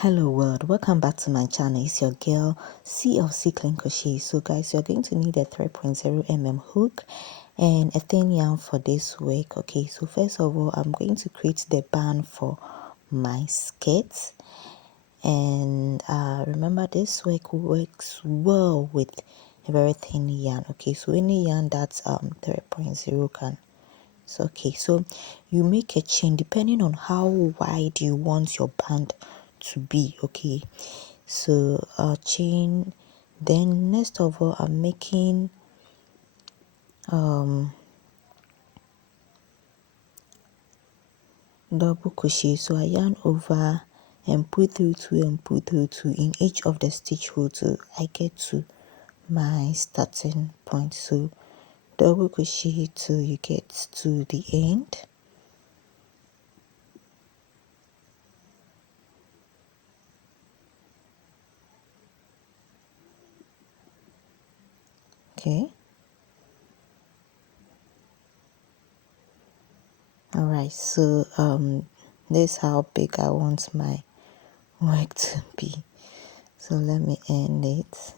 Hello world, welcome back to my channel. It's your girl C of C Clean Crochet. So guys, you're going to need a 3.0 hook and a thin yarn for this week. Okay, so first of all, I'm going to create the band for my skirt. And remember, this work works well with a very thin yarn. Okay, so any yarn that's 3.0 can. So okay, so you make a chain depending on how wide you want your band to be. Okay, so chain. Then next of all, I'm making double crochet. So I yarn over and put through two and put through two in each of the stitch holes till I get to my starting point. So double crochet till you get to the end. Okay. Alright, so this is how big I want my work to be. So let me end it.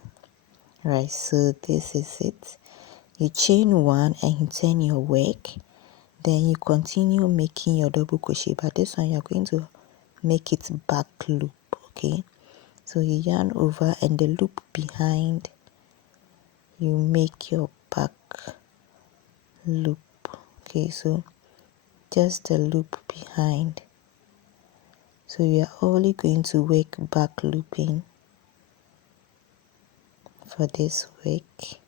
Right, so this is it. You chain one and you turn your work. Then you continue making your double crochet, but this one you're going to make it back loop. Okay, so you yarn over and the loop behind, you make your back loop. Okay, so just the loop behind. So you are only going to work back looping for this work.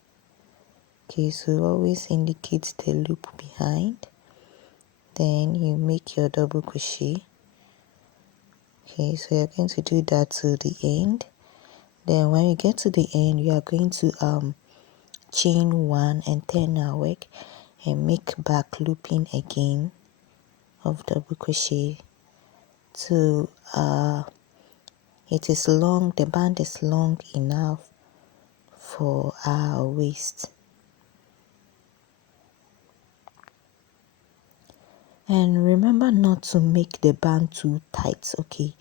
Okay, so always indicate the loop behind. Then you make your double crochet. Okay, so you're going to do that to the end. Then when you get to the end, you are going to chain one and turn our work and make back looping again of double crochet to it is long, the band is long enough for our waist. And remember not to make the band too tight, okay,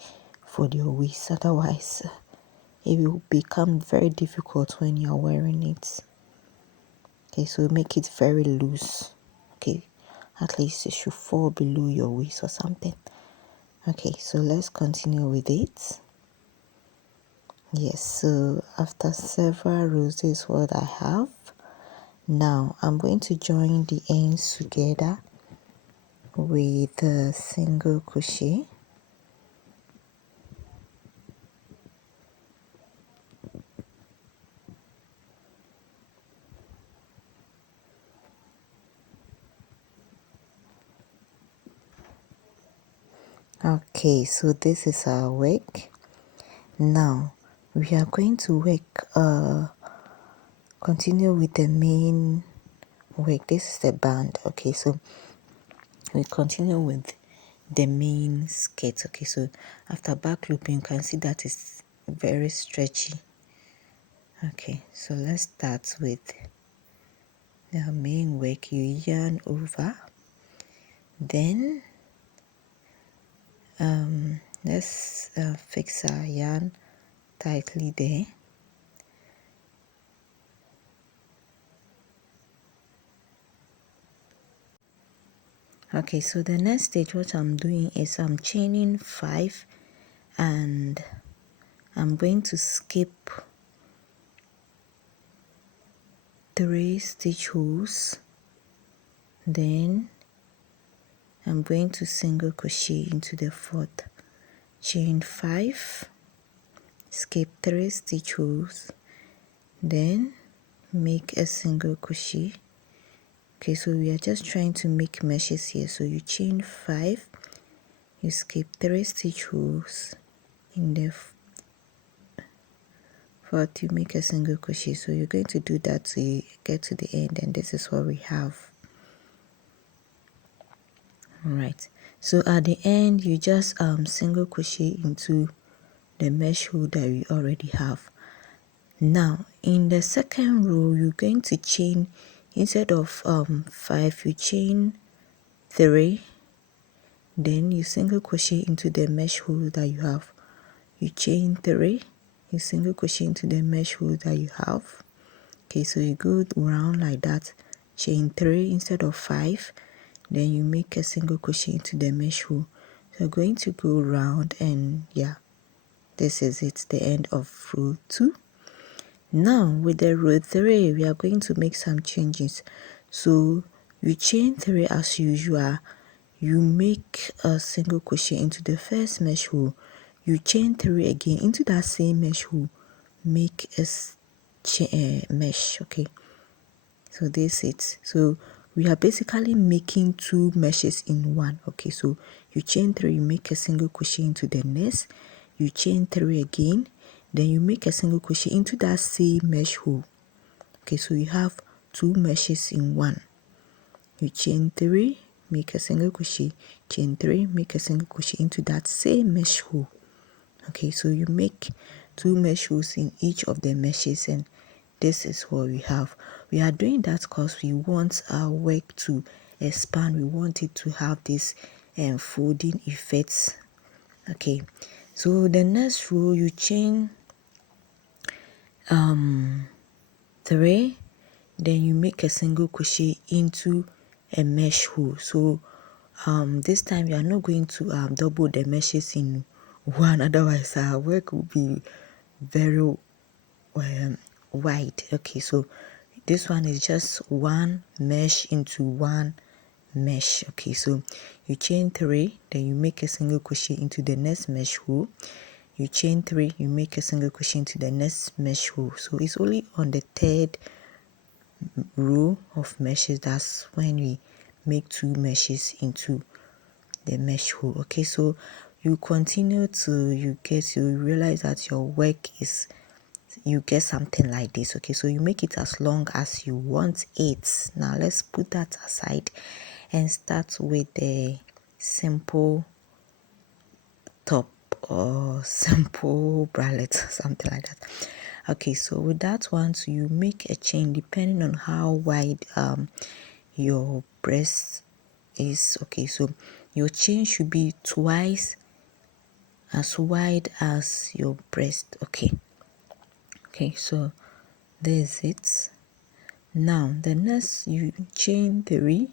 for your waist. Otherwise, it will become very difficult when you're wearing it. Okay, so make it very loose. Okay, at least it should fall below your waist or something. Okay, so let's continue with it. Yes, so after several rows, this is what I have. Now I'm going to join the ends together with a single crochet. Okay, so this is our work. Now we are going to work continue with the main work. This is the band. Okay, so we continue with the main skirt. Okay, so after back looping, you can see that it's very stretchy. Okay, so let's start with the main work. You yarn over, then let's fix our yarn tightly there. Okay, so the next stage, what I'm doing is I'm chaining 5 and I'm going to skip 3 stitch holes. Then I'm going to single crochet into the 4th, chain 5, skip 3 stitch holes, then make a single crochet. Okay, so we are just trying to make meshes here. So you chain 5, you skip 3 stitch holes, in the 4th you make a single crochet. So you're going to do that till you get to the end, and this is what we have. All right, so at the end you just single crochet into the mesh hole that we already have. Now in the second row, you're going to chain, instead of 5, you chain 3, then you single crochet into the mesh hole that you have. you chain 3, you single crochet into the mesh hole that you have. Okay, so you go around like that, chain 3 instead of 5, then you make a single crochet into the mesh hole. So you're going to go around, and yeah, this is it, the end of row 2. Now with the row 3, we are going to make some changes. So you chain 3 as usual, you make a single crochet into the first mesh hole, you chain 3 again into that same mesh hole, make a mesh. Okay, so this is it. So we are basically making 2 meshes in one. Okay, so you chain 3, you make a single crochet into the next, you chain 3 again, then you make a single crochet into that same mesh hole. Okay, so you have 2 meshes in one. You chain 3, make a single crochet, chain 3, make a single crochet into that same mesh hole. Okay, so you make 2 mesh holes in each of the meshes, and this is what we have. We are doing that because we want our work to expand. We want it to have this folding effects. Okay, so the next row, you chain 3, then you make a single crochet into a mesh hole. So this time you are not going to double the meshes in one, otherwise our work will be very wide. Okay, so this one is just one mesh into one mesh. Okay, so you chain 3, then you make a single crochet into the next mesh hole, you chain 3, you make a single crochet into the next mesh hole. So it's only on the 3rd row of meshes that's when we make 2 meshes into the mesh hole. Okay, so you continue to you realize that your work is, you get something like this. Okay, so you make it as long as you want it. Now let's put that aside and start with the simple top or simple bralette, something like that. Okay, so with that one, so you make a chain depending on how wide your breast is. Okay, so your chain should be twice as wide as your breast. Okay, so this is it. Now the next, you chain 3,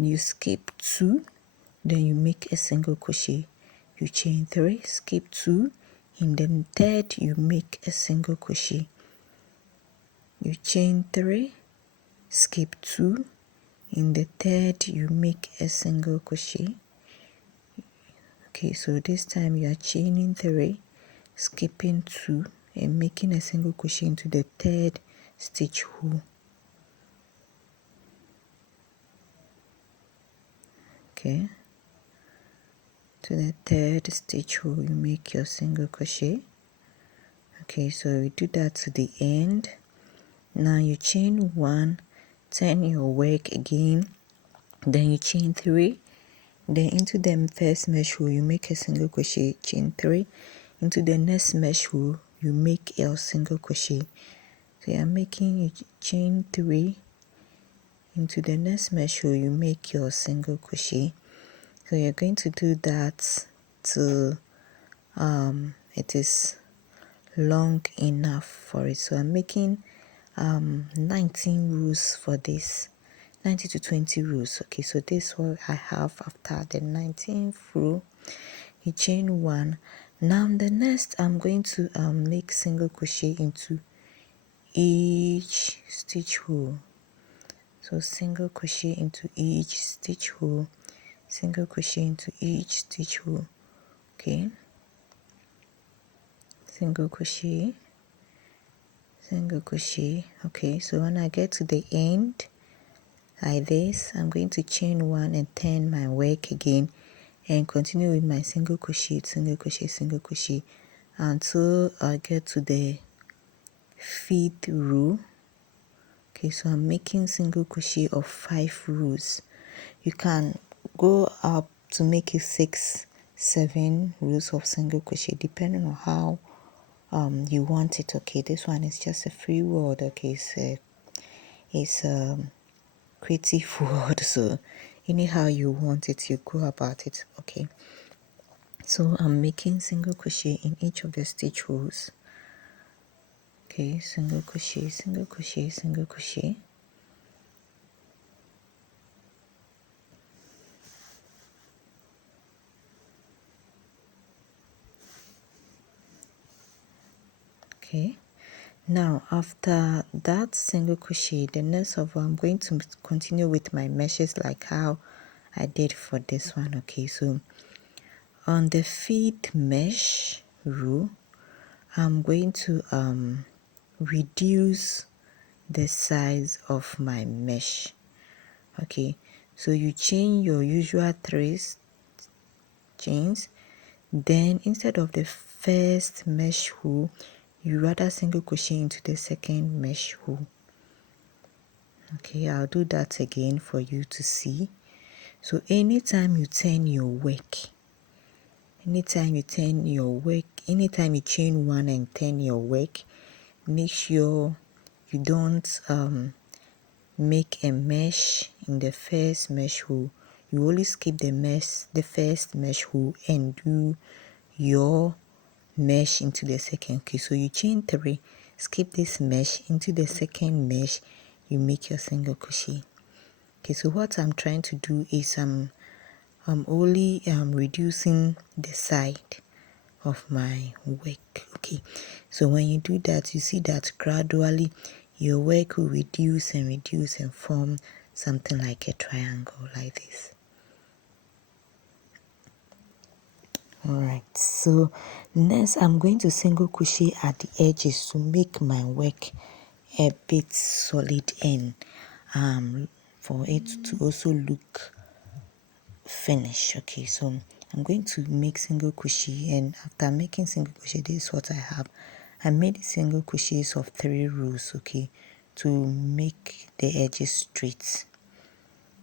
you skip 2, then you make a single crochet, you chain 3, skip 2, in the 3rd you make a single crochet, you chain 3, skip 2, in the 3rd you make a single crochet. Okay, so this time you are chaining 3, skipping 2, and making a single crochet into the 3rd stitch hole. Okay, to the 3rd stitch hole you make your single crochet. Okay, so we do that to the end. Now you chain 1, turn your work again, then you chain 3, then into the first mesh hole you make a single crochet, chain 3, into the next mesh hole you make a single crochet. So you're making, you chain 3, into the next mesh hole you make your single crochet. So you're going to do that till it is long enough for it. So I'm making 19 rows for this, 19 to 20 rows. Okay, so this one I have after the 19th row. You chain 1. Now the next, I'm going to make single crochet into each stitch hole. So single crochet into each stitch hole, single crochet into each stitch hole. Okay, single crochet, single crochet. Okay, so when I get to the end like this, I'm going to chain 1 and turn my work again and continue with my single crochet, single crochet, single crochet until I get to the 5th row. Okay, so I'm making single crochet of 5 rows. You can go up to make it 6, 7 rows of single crochet depending on how you want it. Okay, this one is just a free word. Okay, it's a creative word, so anyhow you want it, you go about it. Okay, So I'm making single crochet in each of the stitch holes. Okay, single crochet, single crochet, single crochet. Okay, now after that single crochet, the next of all, I'm going to continue with my meshes like how I did for this one. Okay, so on the feed mesh row, I'm going to reduce the size of my mesh. Okay, so you chain your usual 3 chains, then instead of the first mesh hole, you rather single crochet into the second mesh hole. Okay, I'll do that again for you to see. So anytime you chain one and turn your work, make sure you don't make a mesh in the first mesh hole. You only skip the first mesh hole and do your mesh into the second. Okay, so you chain 3, skip this mesh into the second mesh, you make your single crochet. Okay, so what I'm trying to do is I'm only reducing the side of my work. Okay, so when you do that, you see that gradually your work will reduce and reduce and form something like a triangle like this. Alright, so next I'm going to single crochet at the edges to make my work a bit solid and for it to also look finished. Okay, so I'm going to make single crochet, and after making single crochet, this is what I have. I made single crochets of 3 rows, okay, to make the edges straight.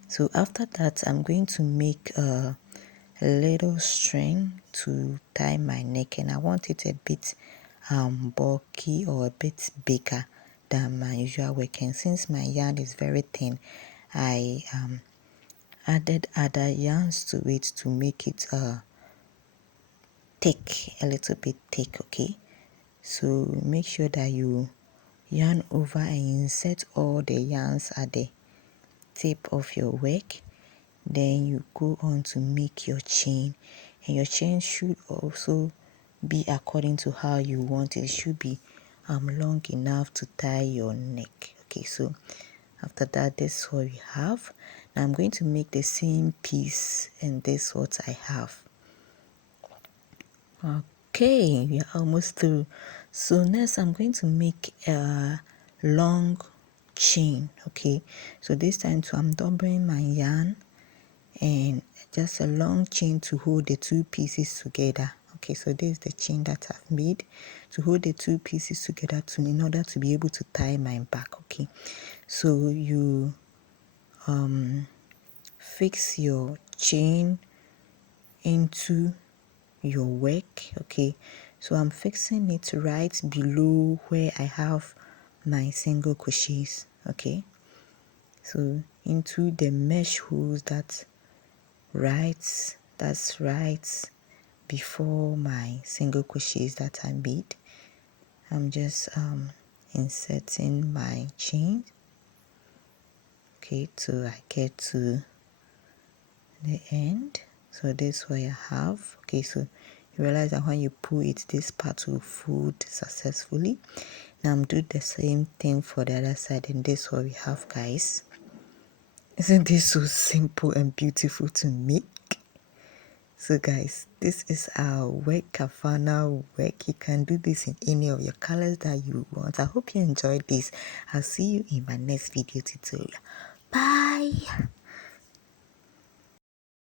So after that, I'm going to make a little string to tie my neck, and I want it a bit bulky or a bit bigger than my usual work. And since my yarn is very thin, I added other yarns to it to make it thick, a little bit thick. Okay, so make sure that you yarn over and insert all the yarns at the tip of your work. Then you go on to make your chain, and your chain should also be according to how you want it. It should be long enough to tie your neck. Okay, so after that, this is what we have. Now I'm going to make the same piece, and this is what I have. Okay, we are almost through. So next I'm going to make a long chain. Okay, so this time too I'm doubling my yarn and just a long chain to hold the 2 pieces together. Okay, so this is the chain that I've made to hold the 2 pieces together in order to be able to tie my back. Okay, so you fix your chain into your work. Okay, so I'm fixing it right below where I have my single crochets. Okay, so into the mesh holes that's right before my single crochets that I made. I'm just inserting my chain, okay, till I get to the end. So this is what I have. Okay, so you realize that when you pull it, this part will fold successfully. Now I'm doing the same thing for the other side, and this is what we have, guys. Isn't this so simple and beautiful to make? So guys, this is our work, kafana work. You can do this in any of your colors that you want. I hope you enjoyed this. I'll see you in my next video tutorial. Bye.